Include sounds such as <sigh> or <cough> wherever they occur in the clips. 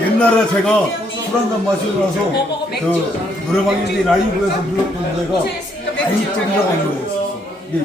옛날에 제가 술 한잔 마시고나서 그 노래방인데 라이브에서 불렀던 그래? 네, 노래가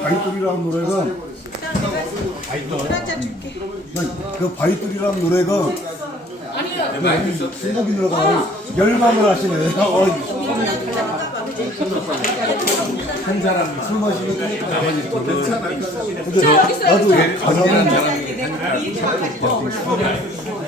바이돌이라고 하는 노래였어요 었 바이돌이라는 노래가 음. 그 바이돌이라는 노래가 신곡인으로가 열망을 하시네 한 사람 마. 술 마시고 괜찮아요 저 여기 서 가자면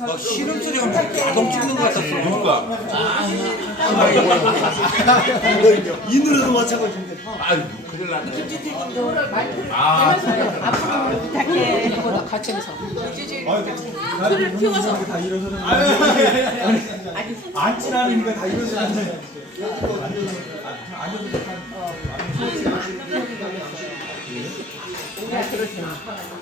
막 쉬는 줄이 아동 찍는 것같 누가 이 노래도 마찬가지인데 아유 큰일 났 김지태 김도말투면서 앞으로 부탁해 같이 해서 김지태 김도 다 일어서는 앉진 니까다일어는데지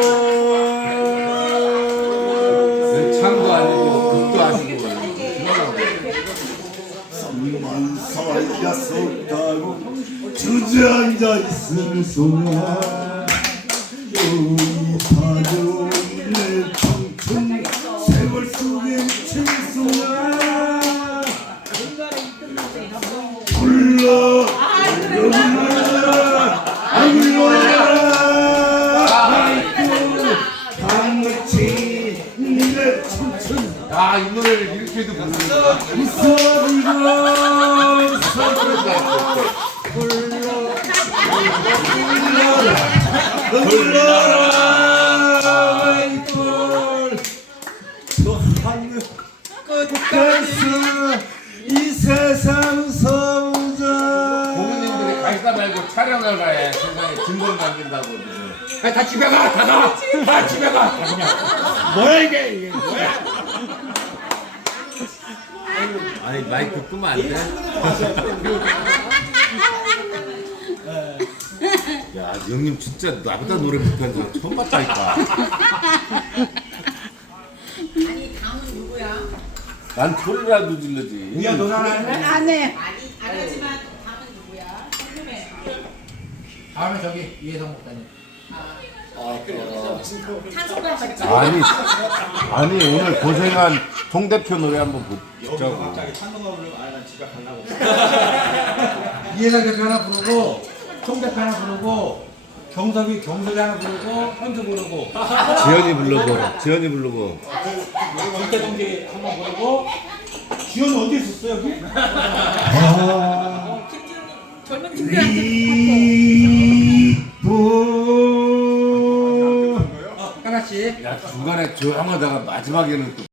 満載やそったの主人大戦争が酔いはじめたんちゅん 아이 노래를 이렇게 해도 모르겠어. 이 세상 성자 부모님들이 갈까 말고 촬영을 가야 세상에 증거를 만든다고 다 집에 가다 나와 다 집에 가 뭐야 이게 뭐야 아니 마이 크 끄면 안 돼? 순간도 아세요, 순간도 아세요. 야 형님 진짜 나보다 노래 못하는 사람 처음 봤 <laughs> 아니 다은 누구야? 난 토리라도 질러지. 야 너는 안 해? 안 해. 아니 안 하지만 아니. 다은 누구야? 선생님. 다음에 저기 이해성 목사님. 아, 아, 아. 그래, 아. 니 아니, <noise> 아니 오늘 고생한 종 대표 노래 한번 보자고. 이해상 대표 하나 부르고, 종 대표 하나 부르고, 경섭이 경섭이 하나 부르고, 현주 부르고. 지현이 부르고, <laughs> 지현이 부르고. 절대 동기 한번 부르고. 지현이 어디 있었어요? 아... 아. 아. 어, 김지원이, 야, 중간에 조용하다가 마지막에는 또.